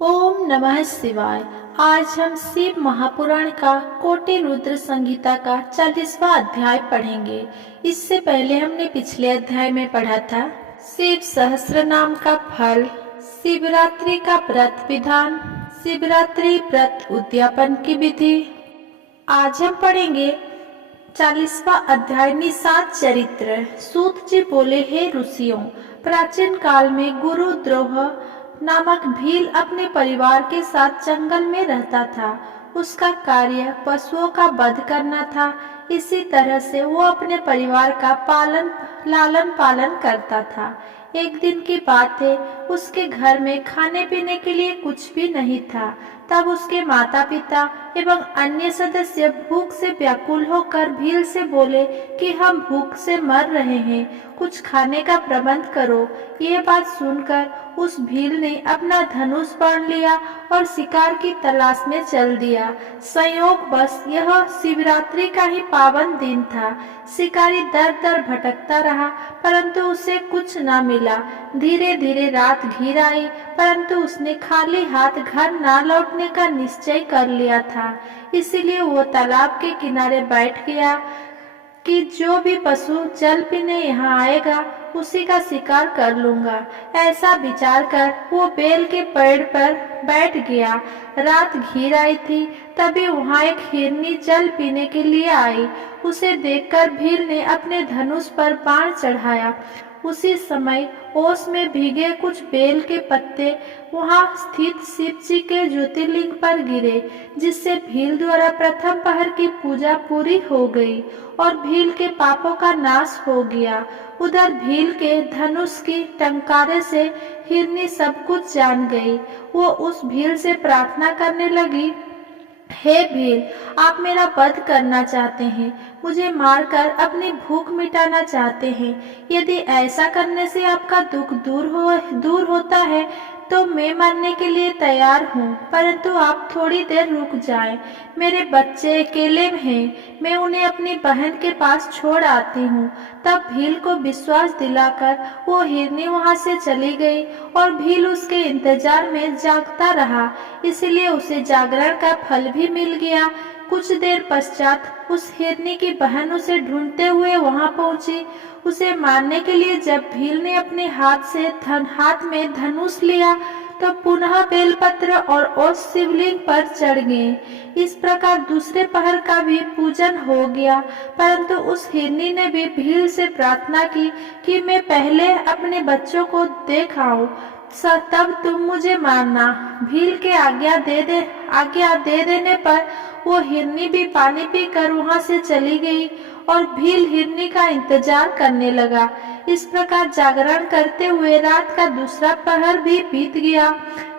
ओम नमः शिवाय। आज हम शिव महापुराण का कोटि रुद्र संहिता का 40वां अध्याय पढ़ेंगे। इससे पहले हमने पिछले अध्याय में पढ़ा था शिव सहस्त्र नाम का फल, शिवरात्रि का व्रत विधान, शिवरात्रि व्रत उद्यापन की विधि। आज हम पढ़ेंगे 40वां अध्याय निषाद चरित्र। सूत जी बोले, हे ऋषियों, प्राचीन काल में गुरुद्रोह नामक भील अपने परिवार के साथ जंगल में रहता था। उसका कार्य पशुओं का वध करना था। इसी तरह से वो अपने परिवार का लालन पालन करता था। एक दिन की बात है, उसके घर में खाने पीने के लिए कुछ भी नहीं था। तब उसके माता पिता एवं अन्य सदस्य भूख से व्याकुल होकर भील से बोले कि हम भूख से मर रहे हैं, कुछ खाने का प्रबंध करो। ये बात सुनकर उस भील ने अपना धनुष बांध लिया और शिकार की तलाश में चल दिया। संयोगवश यह शिवरात्रि का ही पावन दिन था। शिकारी दर दर भटकता रहा, परंतु उसे कुछ न मिला। धीरे धीरे रात घिर आई, परंतु उसने खाली हाथ घर न लौटने का निश्चय कर लिया था। इसीलिए वो तालाब के किनारे बैठ गया कि जो भी पशु जल पीने यहाँ आएगा उसी का शिकार कर लूंगा। ऐसा विचार कर वो बेल के पेड़ पर बैठ गया। रात घिर आई थी, तभी वहाँ एक हिरनी जल पीने के लिए आई। उसे देखकर भील ने अपने धनुष पर बाण चढ़ाया। उसी समय ओस में भीगे कुछ बेल के पत्ते वहां स्थित शिव जी के ज्योतिर्लिंग पर गिरे, जिससे भील द्वारा प्रथम पहर की पूजा पूरी हो गई और भील के पापों का नाश हो गया। उधर भील के धनुष की टंकारे से हिरनी सब कुछ जान गई। वो उस भील से प्रार्थना करने लगी, हे भील, आप मेरा वध करना चाहते हैं, मुझे मारकर अपनी भूख मिटाना चाहते हैं। यदि ऐसा करने से आपका दुख दूर होता है तो मैं मरने के लिए तैयार हूँ, परंतु आप थोड़ी देर रुक जाएं। मेरे बच्चे अकेले हैं, मैं उन्हें अपनी बहन के पास छोड़ आती हूँ। तब भील को विश्वास दिलाकर वो हिरनी वहाँ से चली गई और भील उसके इंतजार में जागता रहा। इसलिए उसे जागरण का फल भी मिल गया। कुछ देर पश्चात उस हिरनी की बहन उसे ढूंढते हुए वहां पहुंची। उसे मारने के लिए जब भील ने अपने हाथ में धनुष लिया तो पुनः बेलपत्र और ओस शिवलिंग पर चढ़ गए। इस प्रकार दूसरे पहर का भी पूजन हो गया, परंतु उस हिरनी ने भी भील से प्रार्थना की कि मैं पहले अपने बच्चों को देख आऊं, तब तुम मुझे मारना। भील के आज्ञा दे देने पर वो हिरनी भी पानी पीकर वहां से चली गई और भील हिरनी का इंतजार करने लगा। इस प्रकार जागरण करते हुए रात का दूसरा प्रहर भी बीत गया।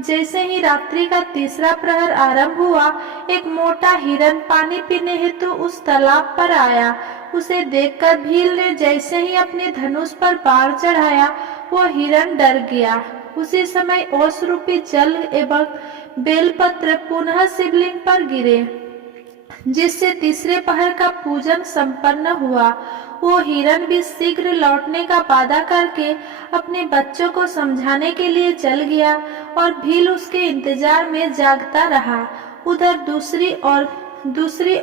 जैसे ही रात्रि का तीसरा प्रहर आरंभ हुआ, एक मोटा हिरन पानी पीने हेतु उस तालाब पर आया। उसे देखकर भील ने जैसे ही अपने धनुष पर बाण चढ़ाया, वो हिरन डर गया। उसी समय ओस रूपी जल एवं बेलपत्र पुनः शिवलिंग पर गिरे, जिससे तीसरे पहर का पूजन संपन्न हुआ। वो हिरन भी शीघ्र लौटने का वादा करके अपने बच्चों को समझाने के लिए चल गया और भील उसके इंतजार में जागता रहा। उधर दूसरी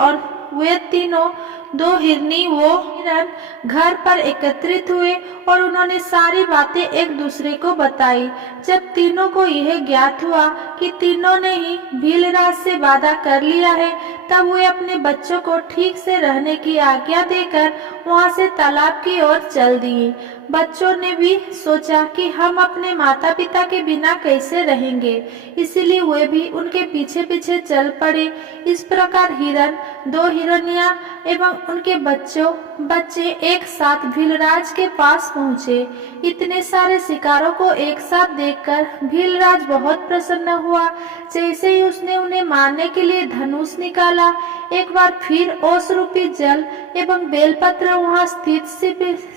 ओर वे तीनों, दो हिरनी वो हिरन घर पर एकत्रित हुए और उन्होंने सारी बातें एक दूसरे को बताई। जब तीनों को यह ज्ञात हुआ कि तीनों ने ही भीलराज से वादा कर लिया है, तब वे अपने बच्चों को ठीक से रहने की आज्ञा देकर वहां से तालाब की ओर चल दिए। बच्चों ने भी सोचा कि हम अपने माता पिता के बिना कैसे रहेंगे, इसीलिए वे भी उनके पीछे पीछे चल पड़े। इस प्रकार हिरन, दो हिरनिया एवं उनके बच्चे एक साथ भीलराज के पास पहुँचे। इतने सारे शिकारों को एक साथ देखकर भीलराज बहुत प्रसन्न हुआ। जैसे ही उसने उन्हें मारने के लिए धनुष निकाला, एक बार फिर ओस रूपी जल एवं बेलपत्र वहां स्थित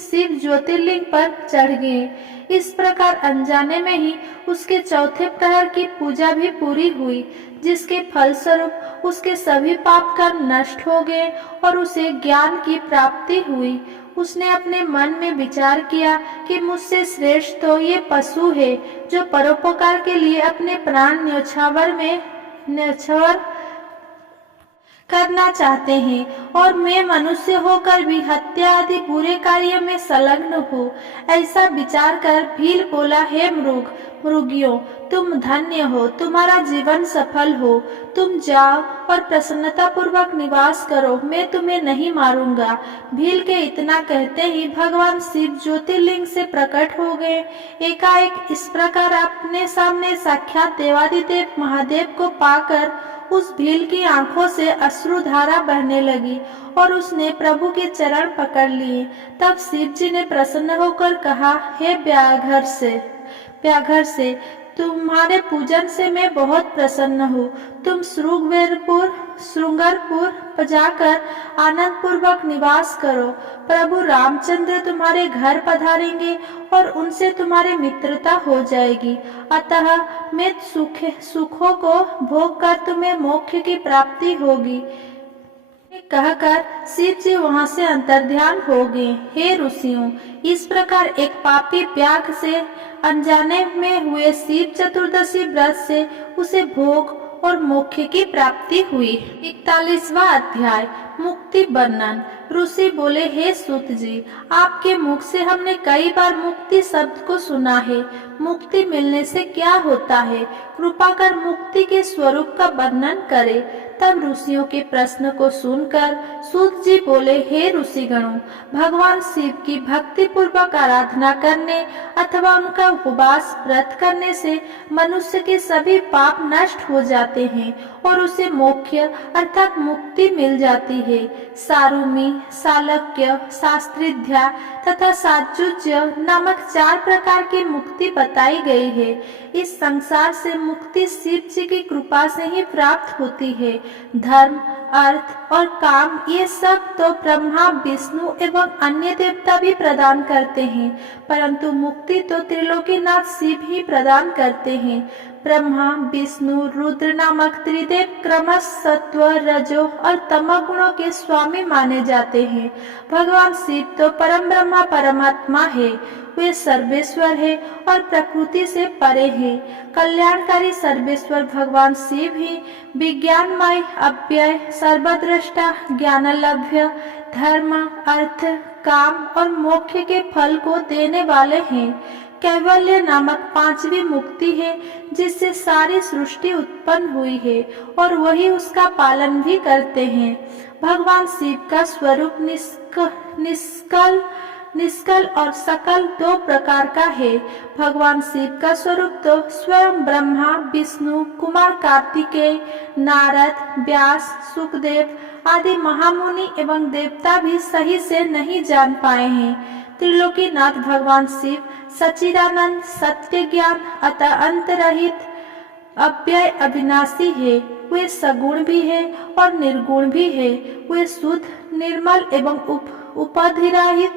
शिव ज्योतिर्लिंग पर चढ़ गए। इस प्रकार अनजाने में ही उसके चौथे प्रहर की पूजा भी पूरी हुई, जिसके फलस्वरूप उसके सभी पाप कर्म नष्ट हो गए और उसे ज्ञान की प्राप्ति हुई। उसने अपने मन में विचार किया कि मुझसे श्रेष्ठ तो ये पशु है जो परोपकार के लिए अपने प्राण न्यौछावर करना चाहते हैं, और मैं मनुष्य होकर भी हत्या आदि बुरे कार्य में संलग्न हूँ। ऐसा विचार कर भील बोला, हे मृगियों, तुम धन्य हो, तुम्हारा जीवन सफल हो। तुम जाओ और प्रसन्नता पूर्वक निवास करो, मैं तुम्हें नहीं मारूंगा। भील के इतना कहते ही भगवान शिव ज्योतिर्लिंग से प्रकट हो गए। एकाएक इस प्रकार अपने सामने साक्षात देवादिदेव महादेव को पाकर उस भील की आंखों से अश्रुधारा बहने लगी और उसने प्रभु के चरण पकड़ लिए। तब शिव जी ने प्रसन्न होकर कहा, हे व्याघ्र से तुम्हारे पूजन से मैं बहुत प्रसन्न हूँ। तुम श्रृंगारपुर जाकर आनंद पूर्वक निवास करो। प्रभु रामचंद्र तुम्हारे घर पधारेंगे और उनसे तुम्हारी मित्रता हो जाएगी। अतः मैं सुखों को भोग कर तुम्हें मोक्ष की प्राप्ति होगी। कहकर शिव जी वहां से अंतर्ध्यान हो गए। हे ऋषियों, इस प्रकार एक पापी व्याघ्र से अनजाने में हुए शिव चतुर्दशी व्रत से उसे भोग और मोक्ष की प्राप्ति हुई। 41वां अध्याय, मुक्ति वर्णन। ऋषि बोले, हे सूत जी, आपके मुख से हमने कई बार मुक्ति शब्द को सुना है। मुक्ति मिलने से क्या होता है? कृपा कर मुक्ति के स्वरूप का वर्णन करे। तब ऋषियों के प्रश्न को सुनकर सूत जी बोले, हे ऋषिगणों, भगवान शिव की भक्ति पूर्वक आराधना करने अथवा उनका उपवास व्रत करने से मनुष्य के सभी पाप नष्ट हो जाते हैं और उसे मोक्ष अर्थात मुक्ति मिल जाती है। सारुमी, सालक्य, शास्त्रिध्या तथा साजुज्य नामक 4 प्रकार की मुक्ति बताई गई है। इस संसार से मुक्ति शिव जी की कृपा से ही प्राप्त होती है। धर्म, अर्थ और काम ये सब तो ब्रह्मा, विष्णु एवं अन्य देवता भी प्रदान करते हैं, परंतु मुक्ति तो त्रिलोकीनाथ शिव ही प्रदान करते हैं। ब्रह्मा, विष्णु, रुद्र नामक त्रिदेव क्रमश सत्व, रजो और तमो गुणों के स्वामी माने जाते हैं। भगवान शिव तो परम ब्रह्मा परमात्मा है। वे सर्वेश्वर है और प्रकृति से परे है। कल्याणकारी सर्वेश्वर भगवान शिव ही विज्ञानमय, अव्यय, सर्वद्रष्टा, ज्ञानलभ्य, धर्म, अर्थ, काम और मोक्ष के फल को देने वाले हैं। कैवल्य नामक 5वीं मुक्ति है, जिससे सारी सृष्टि उत्पन्न हुई है और वही उसका पालन भी करते हैं। भगवान शिव का स्वरूप निष्कल और सकल 2 प्रकार का है। भगवान शिव का स्वरूप तो स्वयं ब्रह्मा, विष्णु, कुमार कार्तिकेय, नारद, व्यास, सुखदेव आदि महामुनि एवं देवता भी सही से नहीं जान पाए हैं। त्रिलोकीनाथ भगवान शिव सच्चिदानंद, सत्य ज्ञान, अतः अंत रहित, अव्यय, अविनाशी है। वे सगुण भी है और निर्गुण भी है। वे शुद्ध, निर्मल एवं उपाधिरहित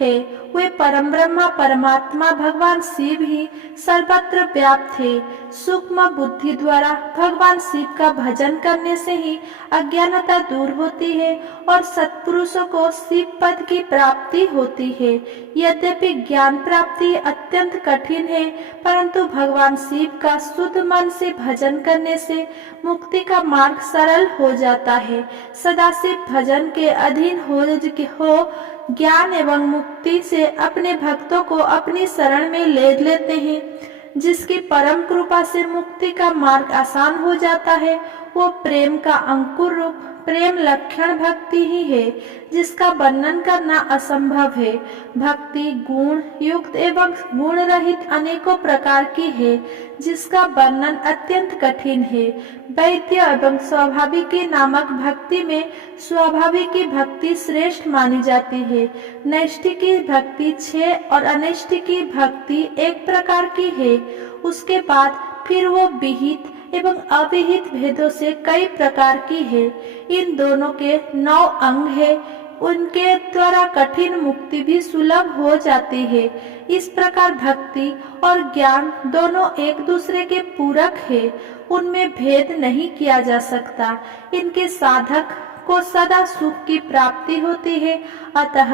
है। वे परम ब्रह्मा परमात्मा भगवान शिव ही सर्वत्र व्याप्त है। सूक्ष्म बुद्धि द्वारा भगवान शिव का भजन करने से ही अज्ञानता दूर होती है और सत्पुरुषों को शिव पद की प्राप्ति होती है। यद्यपि ज्ञान प्राप्ति अत्यंत कठिन है, परंतु भगवान शिव का शुद्ध मन से भजन करने से मुक्ति का मार्ग सरल हो जाता है। सदाशिव भजन के अधीन हो ज्ञान एवं मुक्ति से अपने भक्तों को अपनी शरण में ले लेते हैं। जिसकी परम कृपा से मुक्ति का मार्ग आसान हो जाता है, वो प्रेम का अंकुर रूप प्रेम लक्षण भक्ति ही है, जिसका वर्णन करना असंभव है। भक्ति गुण युक्त एवं गुण रहित अनेकों प्रकार की है, जिसका वर्णन अत्यंत कठिन है। वैद्य एवं स्वाभाविकी नामक भक्ति में स्वाभाविकी भक्ति श्रेष्ठ मानी जाती है। नैष्ठिकी भक्ति 6 और अनैष्ठिकी भक्ति 1 प्रकार की है। उसके बाद फिर वो विहित एवं अविहित भेदों से कई प्रकार की है। इन दोनों के 9 अंग है। उनके द्वारा कठिन मुक्ति भी सुलभ हो जाती है। इस प्रकार भक्ति और ज्ञान दोनों एक दूसरे के पूरक है, उनमें भेद नहीं किया जा सकता। इनके साधक को सदा सुख की प्राप्ति होती है, अतः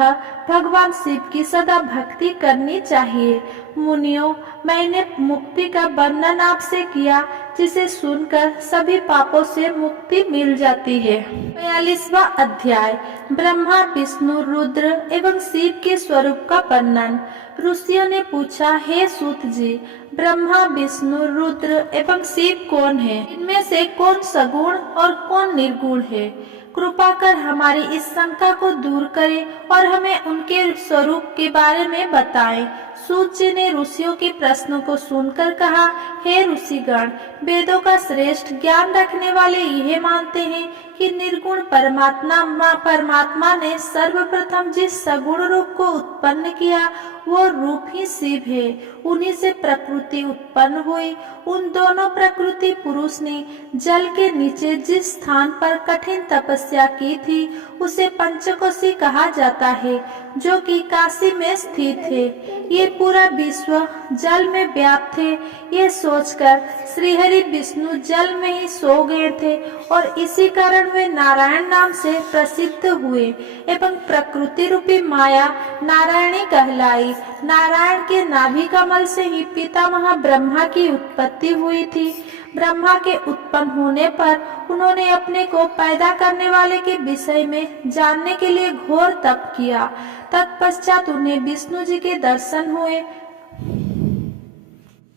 भगवान शिव की सदा भक्ति करनी चाहिए। मुनियों, मैंने मुक्ति का वर्णन आपसे किया, जिसे सुनकर सभी पापों से मुक्ति मिल जाती है। 42वां अध्याय ब्रह्मा, विष्णु, रुद्र एवं शिव के स्वरूप का वर्णन। ऋषियों ने पूछा, हे सूत जी, ब्रह्मा, विष्णु, रुद्र एवं शिव कौन है? इनमें से कौन सगुण और कौन निर्गुण है? कृपा कर हमारी इस शंका को दूर करें और हमें उनके स्वरूप के बारे में बताएं। सूत जी ने ऋषियों के प्रश्नों को सुनकर कहा, हे ऋषिगण, वेदों का श्रेष्ठ ज्ञान रखने वाले यह मानते हैं कि निर्गुण परमात्मा ने सर्वप्रथम जिस सगुण रूप को उत्पन्न किया वो रूप ही शिव है। उन्हीं से प्रकृति उत्पन्न हुई। उन दोनों प्रकृति पुरुष ने जल के नीचे जिस स्थान पर कठिन तपस्या की थी उसे पंचकोशी कहा जाता है, जो कि काशी में स्थित है। ये पूरा विश्व जल में व्याप्त है। ये सोचकर श्रीहरि विष्णु जल में ही सो गए थे और इसी कारण वे नारायण नाम से प्रसिद्ध हुए एवं प्रकृति रूपी माया नारायणी कहलाई। नारायण के नाभि कमल से ही पितामह ब्रह्मा की उत्पत्ति हुई थी। ब्रह्मा के उत्पन्न होने पर उन्होंने अपने को पैदा करने वाले के विषय में जानने के लिए घोर तप किया। तत्पश्चात उन्हें विष्णु जी के दर्शन हुए।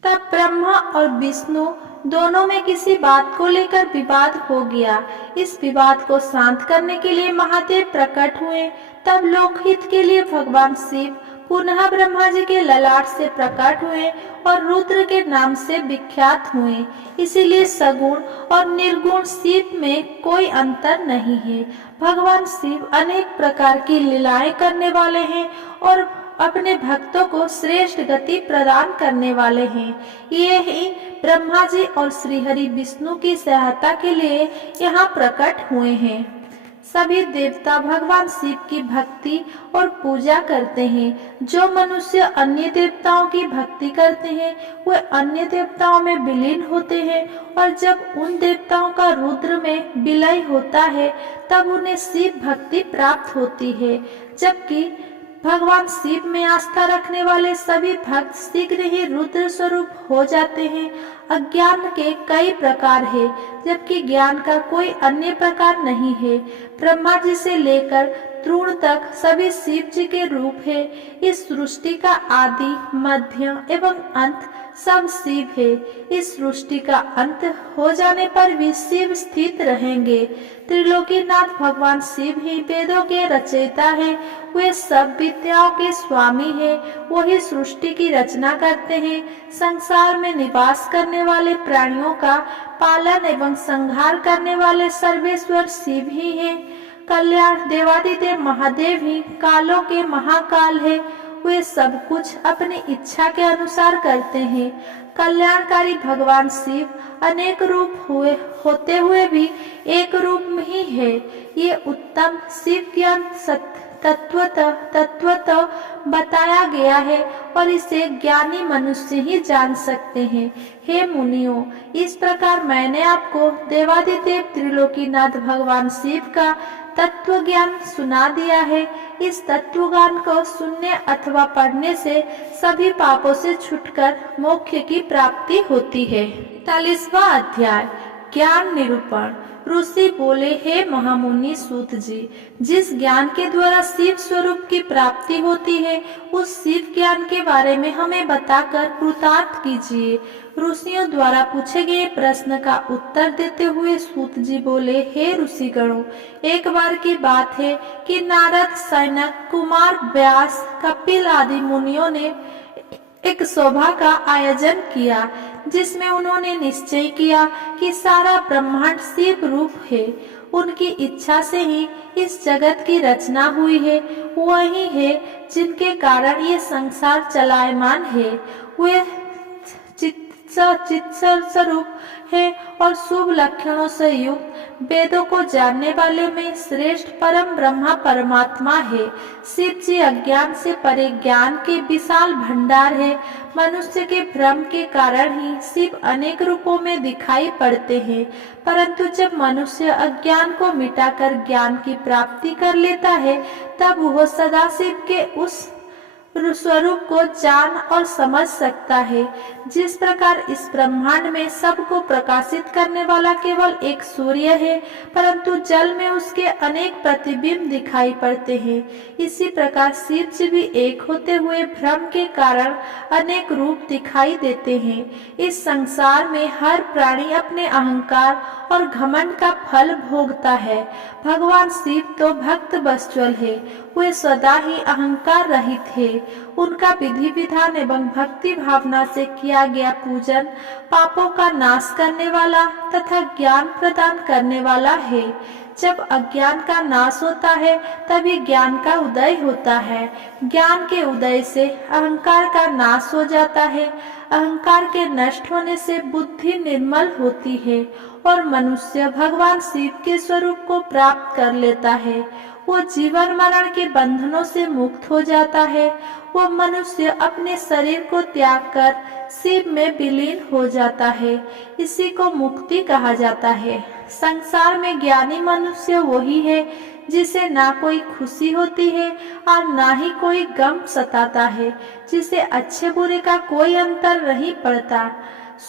तब ब्रह्मा और विष्णु दोनों में किसी बात को लेकर विवाद हो गया। इस विवाद को शांत करने के लिए महादेव प्रकट हुए। तब लोकहित के लिए भगवान शिव पुनः ब्रह्मा जी के ललाट से प्रकट हुए और रुद्र के नाम से विख्यात हुए। इसीलिए सगुण और निर्गुण शिव में कोई अंतर नहीं है। भगवान शिव अनेक प्रकार की लीलाएं करने वाले हैं और अपने भक्तों को श्रेष्ठ गति प्रदान करने वाले हैं। ये ही ब्रह्मा जी और श्रीहरि विष्णु की सहायता के लिए यहाँ प्रकट हुए हैं। सभी देवता भगवान शिव की भक्ति और पूजा करते हैं। जो मनुष्य अन्य देवताओं की भक्ति करते हैं वे अन्य देवताओं में विलीन होते हैं, और जब उन देवताओं का रुद्र में विलय होता है तब उन्हें शिव भक्ति प्राप्त होती है। जबकि भगवान शिव में आस्था रखने वाले सभी भक्त शीघ्र ही रुद्र स्वरूप हो जाते हैं। अज्ञान के कई प्रकार है, जबकि ज्ञान का कोई अन्य प्रकार नहीं है। ब्रह्मा जी से लेकर तृण तक सभी शिव जी के रूप है। इस सृष्टि का आदि, मध्य एवं अंत सब शिव है। इस सृष्टि का अंत हो जाने पर भी शिव स्थित रहेंगे। त्रिलोकीनाथ भगवान शिव ही वेदों के रचयिता है। वे सब विद्याओं के स्वामी है। वही सृष्टि की रचना करते हैं। संसार में निवास करने वाले प्राणियों का पालन एवं संहार करने वाले सर्वेश्वर शिव ही हैं। कल्याण देवादिदेव महादेव ही कालों के महाकाल है। वे सब कुछ अपनी इच्छा के अनुसार करते हैं। कल्याणकारी भगवान शिव अनेक रूप होते हुए भी एक रूप में ही है। ये उत्तम शिव ज्ञान तत्वतः बताया गया है और इसे ज्ञानी मनुष्य ही जान सकते हैं। हे मुनियों, इस प्रकार मैंने आपको देवादिदेव त्रिलोकीनाथ भगवान शिव का तत्व ज्ञान सुना दिया है। इस तत्व ज्ञान को सुनने अथवा पढ़ने से सभी पापों से छूटकर मोक्ष की प्राप्ति होती है। 43वां अध्याय ज्ञान निरूपण। ऋषि बोले, हे महामुनि सूत जी, जिस ज्ञान के द्वारा शिव स्वरूप की प्राप्ति होती है उस शिव ज्ञान के बारे में हमें बताकर कृतार्थ कीजिए। ऋषियों द्वारा पूछे गए प्रश्न का उत्तर देते हुए सूत जी बोले, हे ऋषिगणों, एक बार की बात है कि नारद, सनक, कुमार, व्यास, कपिल आदि मुनियों ने एक सभा का आयोजन किया, जिसमें उन्होंने निश्चय किया कि सारा ब्रह्मांड शिव रूप है। उनकी इच्छा से ही इस जगत की रचना हुई है। वही है जिनके कारण ये संसार चलायमान है। वे चित स्वरूप है और शुभ लक्षणों से युक्त वेदों को जानने वाले में श्रेष्ठ परम ब्रह्मा परमात्मा है। शिव जी अज्ञान से परे ज्ञान के विशाल भंडार है। मनुष्य के भ्रम के कारण ही शिव अनेक रूपों में दिखाई पड़ते हैं, परंतु जब मनुष्य अज्ञान को मिटाकर ज्ञान की प्राप्ति कर लेता है, तब वह सदाशिव के उस स्वरूप को जान और समझ सकता है। जिस प्रकार इस ब्रह्मांड में सबको प्रकाशित करने वाला केवल एक सूर्य है, परंतु जल में उसके अनेक प्रतिबिंब दिखाई पड़ते हैं, इसी प्रकार शिव जी भी एक होते हुए भ्रम के कारण अनेक रूप दिखाई देते हैं। इस संसार में हर प्राणी अपने अहंकार और घमंड का फल भोगता है। भगवान शिव तो भक्त वत्सल है, वे सदा ही अहंकार रहित है। उनका विधि विधान एवं भक्ति भावना से किया गया पूजन पापों का नाश करने वाला तथा ज्ञान प्रदान करने वाला है। जब अज्ञान का नाश होता है तभी ज्ञान का उदय होता है। ज्ञान के उदय से अहंकार का नाश हो जाता है। अहंकार के नष्ट होने से बुद्धि निर्मल होती है और मनुष्य भगवान शिव के स्वरूप को प्राप्त कर लेता है। वो जीवन मरण के बंधनों से मुक्त हो जाता है। वो मनुष्य अपने शरीर को त्याग कर शिव में विलीन हो जाता है। इसी को मुक्ति कहा जाता है। संसार में ज्ञानी मनुष्य वही है जिसे ना कोई खुशी होती है और ना ही कोई गम सताता है, जिसे अच्छे बुरे का कोई अंतर नहीं पड़ता।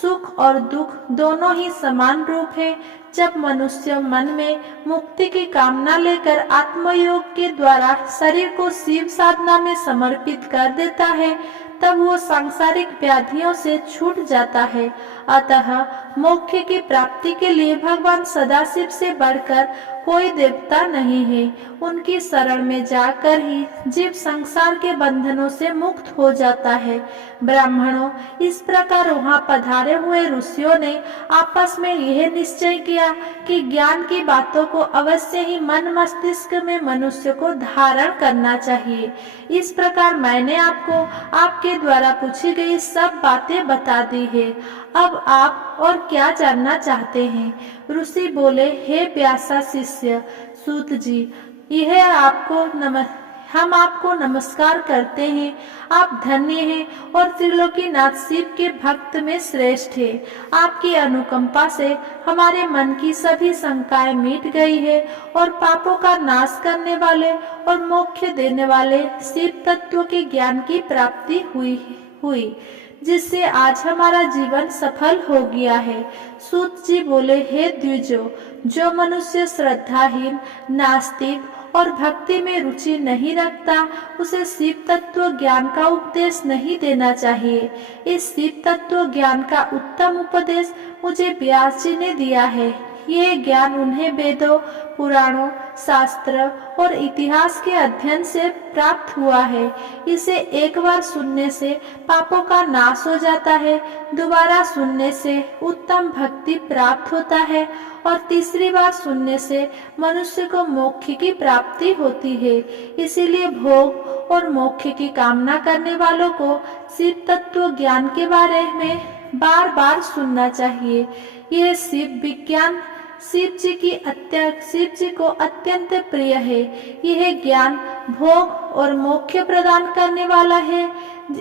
सुख और दुख दोनों ही समान रूप है। जब मनुष्य मन में मुक्ति की कामना लेकर आत्मयोग के द्वारा शरीर को शिव साधना में समर्पित कर देता है, तब वो सांसारिक व्याधियों से छूट जाता है। अतः मोक्ष की प्राप्ति के लिए भगवान सदाशिव से बढ़कर कोई देवता नहीं है। उनकी शरण में जाकर ही जीव संसार के बंधनों से मुक्त हो जाता है। ब्राह्मणों, इस प्रकार वहाँ पधारे हुए ऋषियों ने आपस में यह निश्चय किया कि ज्ञान की बातों को अवश्य ही मन मस्तिष्क में मनुष्य को धारण करना चाहिए। इस प्रकार मैंने आपको आपके द्वारा पूछी गई सब बातें बता दी है। अब आप और क्या जानना चाहते हैं? ऋषि बोले, हे व्यासा शिष्य सूत जी, हम आपको नमस्कार करते हैं। आप धन्य हैं और त्रिलोकीनाथ शिव के भक्त में श्रेष्ठ है। आपकी अनुकंपा से हमारे मन की सभी शंकाएं मिट गई है और पापों का नाश करने वाले और मोक्ष देने वाले शिव तत्व के ज्ञान की प्राप्ति हुई, जिससे आज हमारा जीवन सफल हो गया है। सूत जी बोले, हे द्विजो, जो मनुष्य श्रद्धाहीन, नास्तिक और भक्ति में रुचि नहीं रखता, उसे शिव तत्व ज्ञान का उपदेश नहीं देना चाहिए। इस शिव तत्व ज्ञान का उत्तम उपदेश मुझे व्यास जी ने दिया है। यह ज्ञान उन्हें वेदों, पुराणों, शास्त्र और इतिहास के अध्ययन से प्राप्त हुआ है। इसे एक बार सुनने से पापों का नाश हो जाता है, दोबारा सुनने से उत्तम भक्ति प्राप्त होता है और तीसरी बार सुनने से मनुष्य को मोक्ष की प्राप्ति होती है। इसीलिए भोग और मोक्ष की कामना करने वालों को शिव तत्व ज्ञान के बारे में बार बार सुनना चाहिए। यह शिव विज्ञान शिव जी को अत्यंत प्रिय है। यह ज्ञान भोग और मोक्ष प्रदान करने वाला है।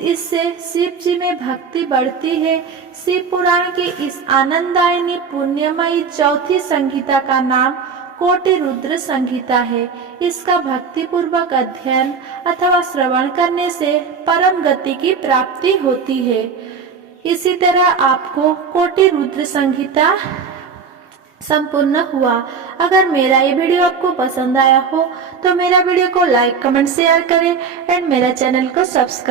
इससे शिव जी में भक्ति बढ़ती है। शिव पुराण की इस आनंददायिनी पुण्यमयी चौथी संहिता का नाम कोटि रुद्र संहिता है। इसका भक्ति पूर्वक अध्ययन अथवा श्रवण करने से परम गति की प्राप्ति होती है। इसी तरह आपको कोटि रुद्र संहिता संपूर्ण हुआ। अगर मेरा ये वीडियो आपको पसंद आया हो तो मेरा वीडियो को लाइक, कमेंट, शेयर करें एंड मेरा चैनल को सब्सक्राइब